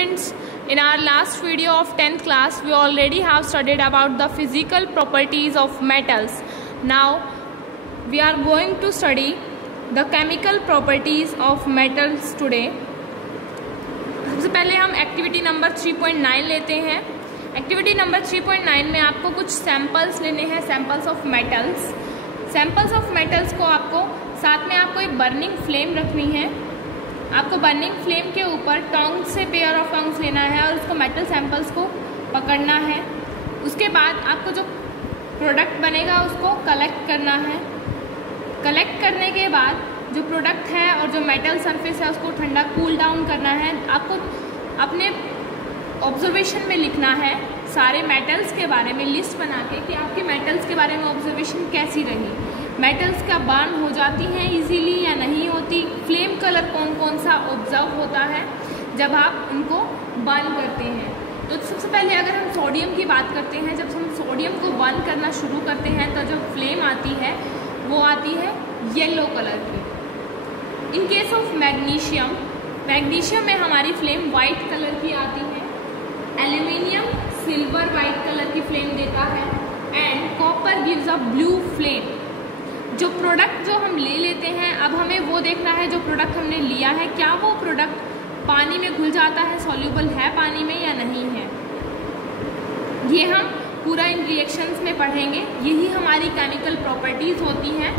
students, in our last video of 10th class we already have studied about the physical properties of metals. Now we are going to study the chemical properties of metals today. सबसे पहले हम activity number 3.9 लेते हैं. Activity number 3.9 में आपको कुछ samples लेने हैं, samples of metals. Samples of metals को आपको साथ में आपको एक बर्निंग फ्लेम रखनी है. आपको बर्निंग फ्लेम के ऊपर टोंग से पेयर ऑफ टोंग्स लेना है और उसको मेटल सैंपल्स को पकड़ना है. उसके बाद आपको जो प्रोडक्ट बनेगा उसको कलेक्ट करना है. कलेक्ट करने के बाद जो प्रोडक्ट है और जो मेटल सरफेस है उसको ठंडा कूल डाउन करना है. आपको अपने ऑब्जर्वेशन में लिखना है सारे मेटल्स के बारे में लिस्ट बना के कि आपके मेटल्स के बारे में ऑब्जर्वेशन कैसी रही, मेटल्स का बर्न हो जाती हैं इजीली या नहीं होती, फ्लेम कलर कौन कौन सा ऑब्जर्व होता है जब आप उनको बर्न करते हैं. तो सबसे पहले अगर हम सोडियम की बात करते हैं, जब हम सोडियम को बर्न करना शुरू करते हैं तो जो फ्लेम आती है वो आती है येलो कलर की. In case of magnesium, magnesium में हमारी फ्लेम वाइट कलर की आती है. एल्यूमिनियम सिल्वर वाइट कलर की फ्लेम देता है. And copper gives a blue flame. जो प्रोडक्ट जो हम ले लेते हैं, अब हमें वो देखना है जो प्रोडक्ट हमने लिया है क्या वो प्रोडक्ट पानी में घुल जाता है, सॉल्यूबल है पानी में या नहीं है. ये हम पूरा इन रिएक्शंस में पढ़ेंगे. यही हमारी केमिकल प्रॉपर्टीज़ होती हैं,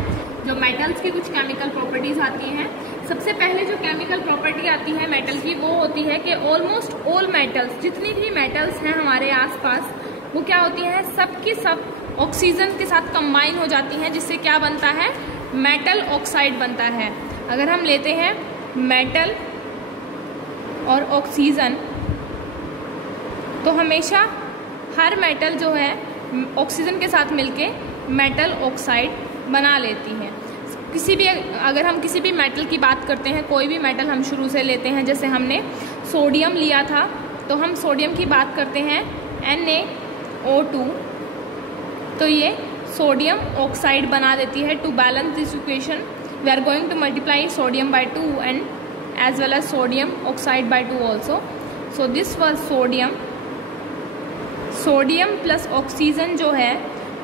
जो मेटल्स की कुछ केमिकल प्रॉपर्टीज़ आती हैं. सबसे पहले जो केमिकल प्रॉपर्टी आती है मेटल की वो होती है कि ऑलमोस्ट ऑल मेटल्स, जितनी भी मेटल्स हैं हमारे आसपास, वो क्या होती हैं, सब की सब ऑक्सीजन के साथ कंबाइन हो जाती हैं, जिससे क्या बनता है, मेटल ऑक्साइड बनता है. अगर हम लेते हैं मेटल और ऑक्सीजन तो हमेशा हर मेटल जो है ऑक्सीजन के साथ मिलके मेटल ऑक्साइड बना लेती है. किसी भी अगर हम किसी भी मेटल की बात करते हैं, कोई भी मेटल हम शुरू से लेते हैं, जैसे हमने सोडियम लिया था तो हम सोडियम की बात करते हैं NaO2, तो ये सोडियम ऑक्साइड बना देती है. To balance this equation we are going to multiply sodium by 2 and as well as sodium oxide by 2 also. So this was sodium. Sodium plus oxygen जो है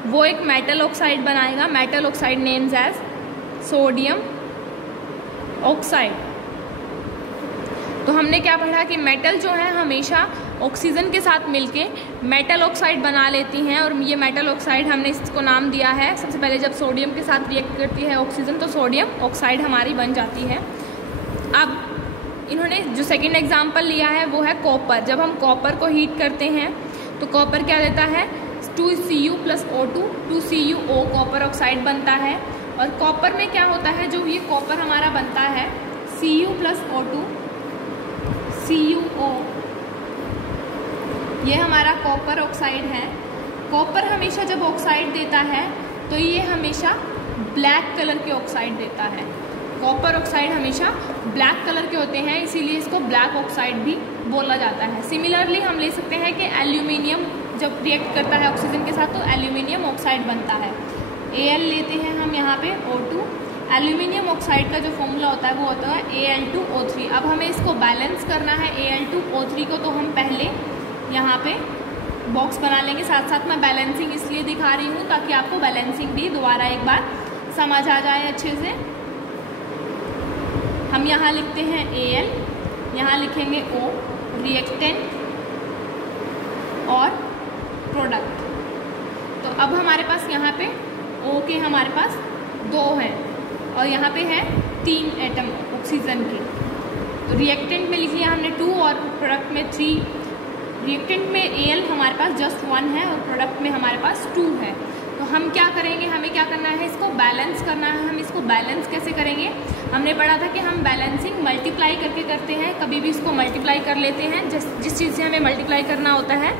वो एक मेटल ऑक्साइड बनाएगा. Metal oxide names as sodium oxide. तो हमने क्या पढ़ा कि मेटल जो है हमेशा ऑक्सीजन के साथ मिलके मेटल ऑक्साइड बना लेती हैं. और ये मेटल ऑक्साइड हमने इसको नाम दिया है, सबसे पहले जब सोडियम के साथ रिएक्ट करती है ऑक्सीजन तो सोडियम ऑक्साइड हमारी बन जाती है. अब इन्होंने जो सेकंड एग्जांपल लिया है वो है कॉपर. जब हम कॉपर को हीट करते हैं तो कॉपर क्या देता है, 2Cu + O2, 2CuO copper oxide बनता है. और कॉपर में क्या होता है, जो ये कॉपर हमारा बनता है Cu + O2, CuO, ये हमारा कॉपर ऑक्साइड है. कॉपर हमेशा जब ऑक्साइड देता है तो ये हमेशा ब्लैक कलर के ऑक्साइड देता है. कॉपर ऑक्साइड हमेशा ब्लैक कलर के होते हैं, इसीलिए इसको ब्लैक ऑक्साइड भी बोला जाता है. सिमिलरली हम ले सकते हैं कि एल्यूमिनियम जब रिएक्ट करता है ऑक्सीजन के साथ तो एल्यूमिनियम ऑक्साइड बनता है. Al लेते हैं हम यहाँ पे O2. एल्यूमिनियम ऑक्साइड का जो फॉर्मूला होता है वो होता है Al2O3. अब हमें इसको बैलेंस करना है Al2O3 को, तो हम पहले यहाँ पे बॉक्स बना लेंगे. साथ साथ मैं बैलेंसिंग इसलिए दिखा रही हूँ ताकि आपको बैलेंसिंग भी दोबारा एक बार समझ आ जाए अच्छे से. हम यहाँ लिखते हैं Al, यहाँ लिखेंगे O, रिएक्टेंट और प्रोडक्ट. तो अब हमारे पास यहाँ पे O के हमारे पास 2 हैं और यहाँ पे है 3 एटम ऑक्सीजन के. तो रिएक्टेंट में लिख लिया हमने 2 और प्रोडक्ट में 3. रिएक्टेंट में Al हमारे पास जस्ट 1 है और प्रोडक्ट में हमारे पास 2 है. तो हम क्या करेंगे, हमें क्या करना है, इसको बैलेंस करना है. हम इसको बैलेंस कैसे करेंगे, हमने पढ़ा था कि हम बैलेंसिंग मल्टीप्लाई करके करते हैं. कभी भी इसको मल्टीप्लाई कर लेते हैं जिस चीज़ से हमें मल्टीप्लाई करना होता है,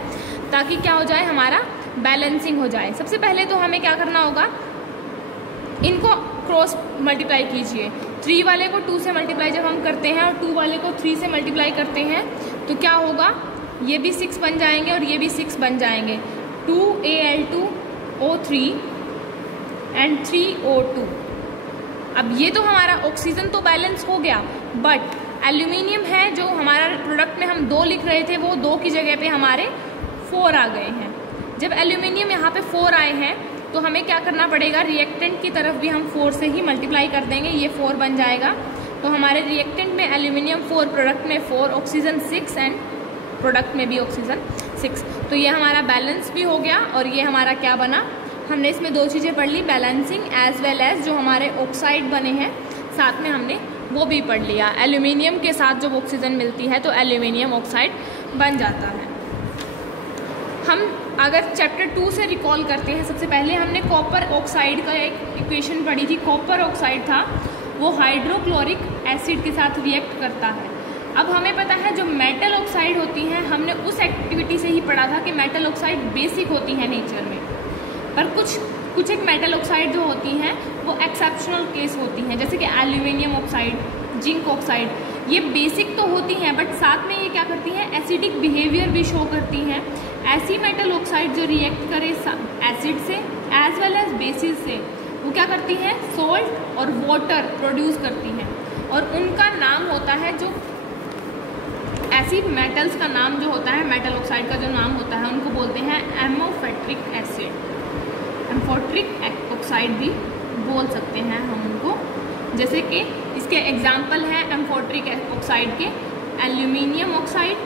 ताकि क्या हो जाए, हमारा बैलेंसिंग हो जाए. सबसे पहले तो हमें क्या करना होगा, इनको क्रॉस मल्टीप्लाई कीजिए. 3 वाले को 2 से मल्टीप्लाई जब हम करते हैं और 2 वाले को 3 से मल्टीप्लाई करते हैं तो क्या होगा, ये भी 6 बन जाएंगे और ये भी 6 बन जाएंगे. 2Al2O3 and 3O2. अब ये तो हमारा ऑक्सीजन तो बैलेंस हो गया, बट एल्यूमिनियम है जो हमारा प्रोडक्ट में हम 2 लिख रहे थे, वो 2 की जगह पे हमारे 4 आ गए हैं। जब एल्यूमिनियम यहाँ पे 4 आए हैं तो हमें क्या करना पड़ेगा, रिएक्टेंट की तरफ भी हम 4 से ही मल्टीप्लाई कर देंगे, ये 4 बन जाएगा। तो हमारे रिएक्टेंट में एल्यूमिनियम 4, प्रोडक्ट में 4, ऑक्सीजन 6 एंड प्रोडक्ट में भी ऑक्सीजन 6। तो ये हमारा बैलेंस भी हो गया और ये हमारा क्या बना, हमने इसमें 2 चीज़ें पढ़ ली, बैलेंसिंग एज वेल एज जो हमारे ऑक्साइड बने हैं साथ में हमने वो भी पढ़ लिया। एल्यूमिनियम के साथ जब ऑक्सीजन मिलती है तो एल्यूमिनियम ऑक्साइड बन जाता है। हम अगर चैप्टर 2 से रिकॉल करते हैं, सबसे पहले हमने कॉपर ऑक्साइड का एक इक्वेशन पढ़ी थी। कॉपर ऑक्साइड था वो हाइड्रोक्लोरिक एसिड के साथ रिएक्ट करता है। अब हमें पता है जो मेटल ऑक्साइड होती हैं, हमने उस एक्टिविटी से ही पढ़ा था कि मेटल ऑक्साइड बेसिक होती है नेचर में, पर कुछ एक मेटल ऑक्साइड जो होती हैं वो एक्सेप्शनल केस होती हैं, जैसे कि एल्यूमिनियम ऑक्साइड, जिंक ऑक्साइड, ये बेसिक तो होती हैं बट साथ में ये क्या करती हैं, एसिडिक बिहेवियर भी शो करती हैं। ऐसी मेटल ऑक्साइड जो रिएक्ट करे एसिड से एज वेल एज बेसिस से, वो क्या करती हैं, सॉल्ट और वाटर प्रोड्यूस करती हैं, और उनका नाम होता है, जो ऐसी मेटल्स का नाम जो होता है, मेटल ऑक्साइड का जो नाम होता है, उनको बोलते हैं एम्फोटेरिक एसिड, एम्फोटेरिक ऑक्साइड भी बोल सकते हैं हम उनको। जैसे कि इसके एग्जाम्पल हैं एम्फोटेरिक ऑक्साइड के एल्यूमिनियम ऑक्साइड,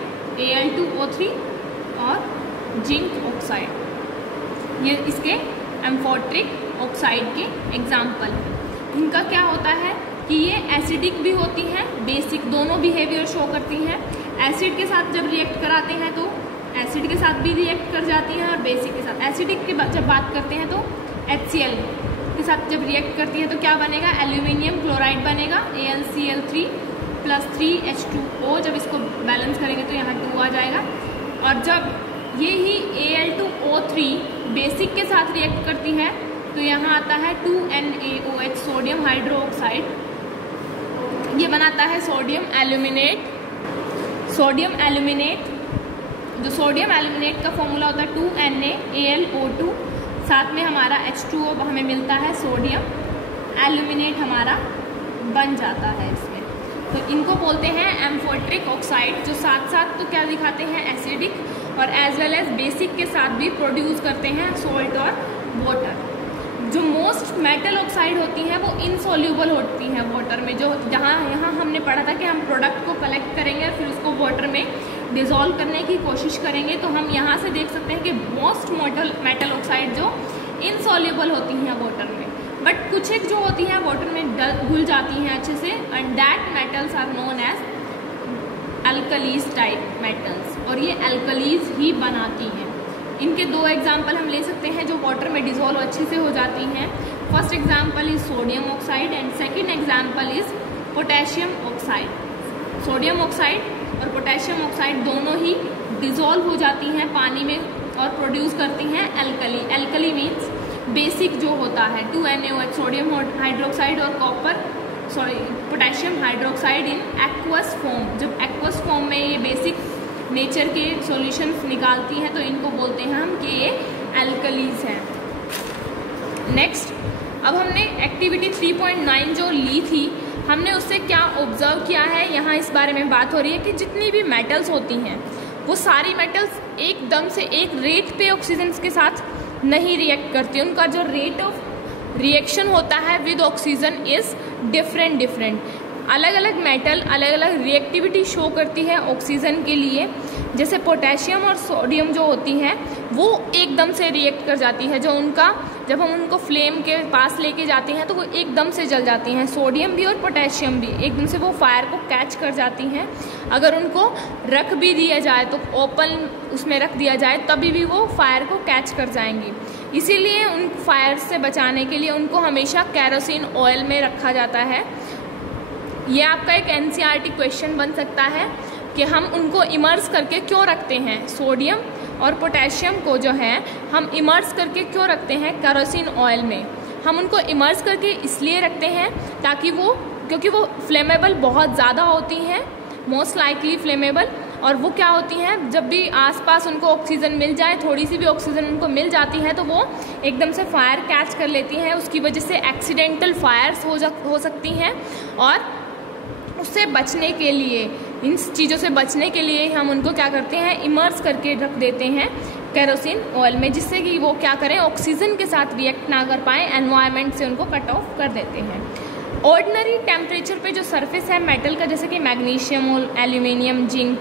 Al2O3 और जिंक ऑक्साइड, ये इसके एम्फोटेरिक ऑक्साइड के एग्जाम्पल हैं। इनका क्या होता है कि ये एसिडिक भी होती हैं, बेसिक, दोनों बिहेवियर शो करती हैं। एसिड के साथ जब रिएक्ट कराते हैं तो एसिड के साथ भी रिएक्ट कर जाती हैं, और बेसिक के साथ, एसिडिक की जब बात करते हैं तो HCl के साथ जब रिएक्ट करती है तो क्या बनेगा, एल्यूमिनियम क्लोराइड बनेगा, AlCl3 + 3H2O। जब इसको बैलेंस करेंगे तो यहाँ 2 आ जाएगा। और जब ये ही Al2O3 बेसिक के साथ रिएक्ट करती है तो यहाँ आता है 2NaOH, सोडियम हाइड्रोक्साइड, ये बनाता है सोडियम एल्यूमिनेट। सोडियम एल्यूमिनेट, जो सोडियम एल्यूमिनेट का फॉर्मूला होता है 2NaAlO2, साथ में हमारा H2O हमें मिलता है, सोडियम एल्यूमिनेट हमारा बन जाता है इसमें। तो इनको बोलते हैं एम्फोटेरिक ऑक्साइड, जो साथ साथ तो क्या दिखाते हैं, एसिडिक और एज वेल एज बेसिक के साथ भी प्रोड्यूस करते हैं सॉल्ट और वाटर। जो मोस्ट मेटल ऑक्साइड होती हैं वो इनसॉल्यूबल होती हैं वाटर में, जो यहाँ हमने पढ़ा था कि हम प्रोडक्ट को कलेक्ट करेंगे और फिर उसको वाटर में डिज़ोल्व करने की कोशिश करेंगे। तो हम यहाँ से देख सकते हैं कि मोस्ट मेटल ऑक्साइड जो इनसॉल्यूबल होती हैं वाटर में, बट कुछ एक जो होती हैं वाटर में घुल जाती हैं अच्छे से, and that metals are known as alkalis type metals, और ये अल्कलीज ही बनाती हैं। इनके 2 एग्जाम्पल हम ले सकते हैं जो वाटर में डिज़ोल्व अच्छे से हो जाती हैं। First example is sodium oxide and second example is potassium oxide. Sodium oxide और पोटेशियम ऑक्साइड दोनों ही डिज़ोल्व हो जाती हैं पानी में और प्रोड्यूस करती हैं एल्कली। एल्कली मीन्स बेसिक जो होता है, 2NaOH, सोडियम हाइड्रोक्साइड और potassium hydroxide in aqueous form. जब एक्वस फॉर्म में ये बेसिक नेचर के सॉल्यूशंस निकालती हैं तो इनको बोलते हैं हम कि ये एल्कलीज हैं। नेक्स्ट, अब हमने एक्टिविटी 3.9 जो ली थी, हमने उससे क्या ऑब्जर्व किया है, यहाँ इस बारे में बात हो रही है कि जितनी भी मेटल्स होती हैं वो सारी मेटल्स एकदम से एक रेट पे ऑक्सीजन के साथ नहीं रिएक्ट करती। उनका जो रेट ऑफ रिएक्शन होता है विद ऑक्सीजन इज़ डिफरेंट। अलग अलग मेटल अलग अलग रिएक्टिविटी शो करती है ऑक्सीजन के लिए। जैसे पोटेशियम और सोडियम जो होती हैं वो एकदम से रिएक्ट कर जाती है, जो उनका जब हम उनको फ्लेम के पास लेके जाते हैं तो वो एकदम से जल जाती हैं। सोडियम भी और पोटेशियम भी एकदम से वो फायर को कैच कर जाती हैं। अगर उनको रख भी दिया जाए तो ओपन उसमें रख दिया जाए तभी भी वो फायर को कैच कर जाएंगी। इसीलिए उन फायर से बचाने के लिए उनको हमेशा केरोसिन ऑयल में रखा जाता है। ये आपका एक NCERT क्वेश्चन बन सकता है कि हम उनको इमर्स करके क्यों रखते हैं। सोडियम और पोटेशियम को जो है हम इमर्स करके क्यों रखते हैं केरोसिन ऑयल में। हम उनको इमर्स करके इसलिए रखते हैं ताकि क्योंकि वो फ्लेमेबल बहुत ज़्यादा होती हैं, मोस्ट लाइकली फ्लेमेबल, और वो क्या होती हैं, जब भी आसपास उनको ऑक्सीजन मिल जाए, थोड़ी सी भी ऑक्सीजन उनको मिल जाती है तो वो एकदम से फायर कैच कर लेती हैं। उसकी वजह से एक्सीडेंटल फायर्स हो सकती हैं और उससे बचने के लिए, इन चीज़ों से बचने के लिए हम उनको क्या करते हैं, इमर्स करके रख देते हैं केरोसिन ऑयल में, जिससे कि वो क्या करें, ऑक्सीजन के साथ रिएक्ट ना कर पाएँ, एनवायरनमेंट से उनको कट ऑफ कर देते हैं। ऑर्डिनरी टेम्परेचर पे जो सरफेस है मेटल का, जैसे कि मैग्नीशियम और एल्यूमिनियम, जिंक,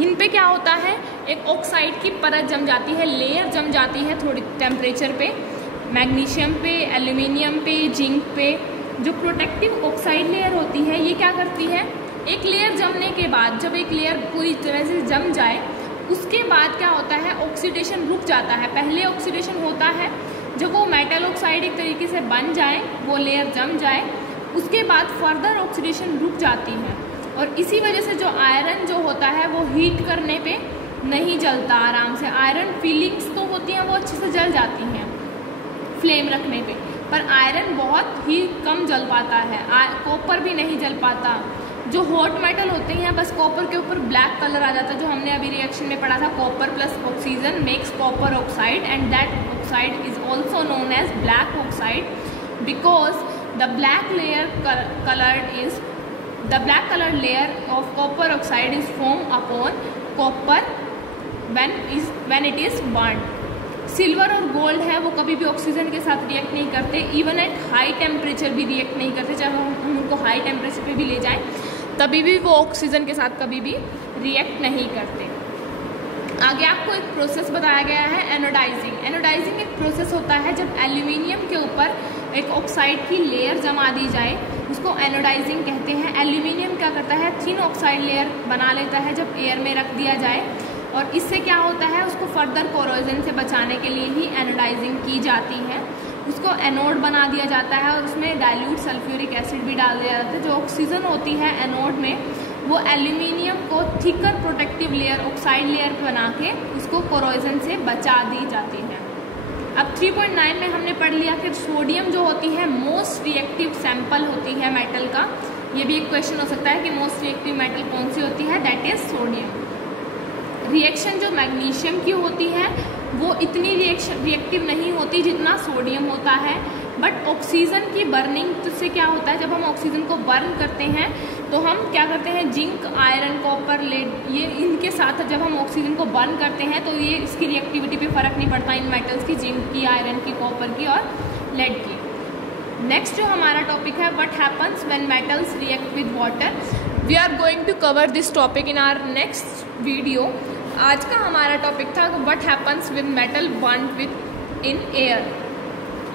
इन पे क्या होता है, एक ऑक्साइड की परत जम जाती है, लेयर जम जाती है थोड़ी टेम्परेचर पे, मैग्नीशियम पे, एल्यूमिनियम पे, जिंक पे। जो प्रोटेक्टिव ऑक्साइड लेयर होती है ये क्या करती है, एक लेयर जमने के बाद, जब एक लेयर पूरी तरह से जम जाए उसके बाद क्या होता है, ऑक्सीडेशन रुक जाता है। पहले ऑक्सीडेशन होता है जब वो मेटल ऑक्साइड एक तरीके से बन जाए, वो लेयर जम जाए, उसके बाद फर्दर ऑक्सीडेशन रुक जाती है, और इसी वजह से जो आयरन जो होता है वो हीट करने पे नहीं जलता आराम से। आयरन फीलिंग्स तो होती हैं वो अच्छे से जल जाती हैं फ्लेम रखने पे, पर आयरन बहुत ही कम जल पाता है। कॉपर भी नहीं जल पाता। जो हॉट मेटल होते हैं बस कॉपर के ऊपर ब्लैक कलर आ जाता है, जो हमने अभी रिएक्शन में पढ़ा था, copper plus oxygen makes copper oxide and that oxide is also known as black oxide because the black colored layer of copper oxide is formed upon copper when it is burnt. Silver और gold है वो कभी भी oxygen के साथ react नहीं करते, even at high temperature भी रिएक्ट नहीं करते। जब हम उनको हाई टेम्परेचर पे भी ले जाएं तभी भी वो ऑक्सीजन के साथ कभी भी रिएक्ट नहीं करते। आगे आपको एक प्रोसेस बताया गया है, एनोडाइजिंग। एनोडाइजिंग एक प्रोसेस होता है जब एल्यूमिनियम के ऊपर एक ऑक्साइड की लेयर जमा दी जाए, उसको एनोडाइजिंग कहते हैं। एल्यूमिनियम क्या करता है, थिन ऑक्साइड लेयर बना लेता है जब एयर में रख दिया जाए, और इससे क्या होता है, उसको फर्दर कोरोजन से बचाने के लिए ही एनोडाइजिंग की जाती है। उसको एनोड बना दिया जाता है और उसमें डाइल्यूट सल्फ्यूरिक एसिड भी डाल दिया जाता है। जो ऑक्सीजन होती है एनोड में, वो एल्यूमिनियम को thicker protective layer, oxide layer बना के उसको कोरोजन से बचा दी जाती है। अब 3.9 में हमने पढ़ लिया कि सोडियम जो होती है मोस्ट रिएक्टिव सैंपल होती है मेटल का। ये भी एक क्वेश्चन हो सकता है कि मोस्ट रिएक्टिव मेटल कौन सी होती है, दैट इज सोडियम। रिएक्शन जो मैग्नीशियम की होती है वो इतनी रिएक्टिव नहीं होती जितना सोडियम होता है, बट ऑक्सीजन की बर्निंग से क्या होता है, जब हम ऑक्सीजन को बर्न करते हैं तो हम क्या करते हैं, जिंक, आयरन, कॉपर, लेड, ये इनके साथ जब हम ऑक्सीजन को बर्न करते हैं तो ये इसकी रिएक्टिविटी पे फ़र्क नहीं पड़ता इन मेटल्स की, जिंक की, आयरन की, कॉपर की और लेड की। नेक्स्ट जो हमारा टॉपिक है, what happens when metals react with water. We are going to cover this topic in our next video. आज का हमारा टॉपिक था what happens with metal burn with in air.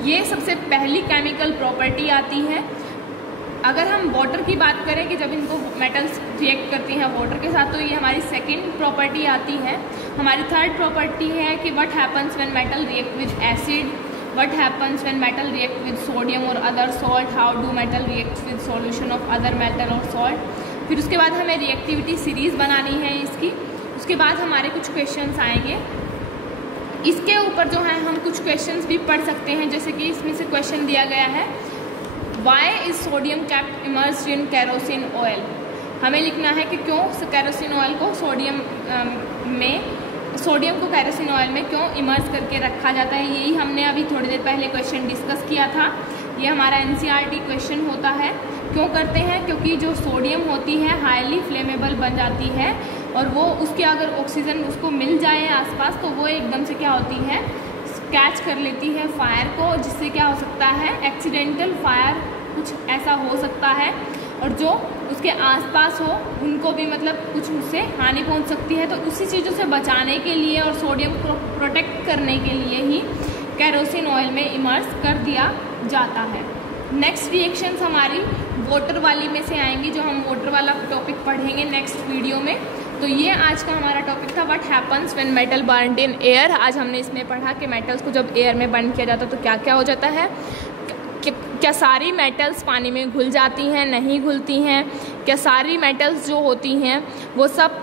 ये सबसे पहली केमिकल प्रॉपर्टी आती है। अगर हम वाटर की बात करें कि जब इनको मेटल्स रिएक्ट करती हैं वाटर के साथ, तो ये हमारी सेकेंड प्रॉपर्टी आती है। हमारी थर्ड प्रॉपर्टी है कि what happens when metal react with acid, what happens when metal react with sodium और other salt, how do metal react with solution of other metal और सॉल्ट। फिर उसके बाद हमें रिएक्टिविटी सीरीज बनानी है इसकी। उसके बाद हमारे कुछ क्वेश्चंस आएंगे। इसके ऊपर जो है हम कुछ क्वेश्चंस भी पढ़ सकते हैं, जैसे कि इसमें से क्वेश्चन दिया गया है, why is sodium kept immersed in kerosene oil. हमें लिखना है कि क्यों कैरोसिन ऑयल को सोडियम को कैरोसिन ऑयल में क्यों इमर्स करके रखा जाता है। यही हमने अभी थोड़ी देर पहले क्वेश्चन डिस्कस किया था। ये हमारा एनसीईआरटी क्वेश्चन होता है। क्यों करते हैं, क्योंकि जो सोडियम होती है हाईली फ्लेमेबल बन जाती है, और वो उसके अगर ऑक्सीजन उसको मिल जाए आसपास तो वो एकदम से क्या होती है, कैच कर लेती है फायर को, जिससे क्या हो सकता है, एक्सीडेंटल फायर कुछ ऐसा हो सकता है, और जो उसके आसपास हो उनको भी मतलब कुछ उससे हानि पहुंच सकती है। तो उसी चीज़ों से बचाने के लिए और सोडियम को प्रोटेक्ट करने के लिए ही कैरोसिन ऑयल में इमर्स कर दिया जाता है। नेक्स्ट रिएक्शंस हमारी वाटर वाली में से आएंगी, जो हम वाटर वाला टॉपिक पढ़ेंगे नेक्स्ट वीडियो में। तो ये आज का हमारा टॉपिक था, what happens when metal burned in air. आज हमने इसमें पढ़ा कि मेटल्स को जब एयर में बर्न किया जाता है तो क्या क्या हो जाता है, क्या सारी मेटल्स पानी में घुल जाती हैं, नहीं घुलती हैं, क्या सारी मेटल्स जो होती हैं वो सब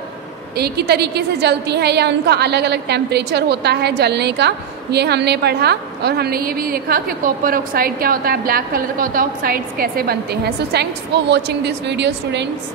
एक ही तरीके से जलती हैं या उनका अलग अलग टेम्परेचर होता है जलने का, ये हमने पढ़ा। और हमने ये भी देखा कि कॉपर ऑक्साइड क्या होता है, ब्लैक कलर का होता है, ऑक्साइड्स कैसे बनते हैं। So thanks for watching this video students.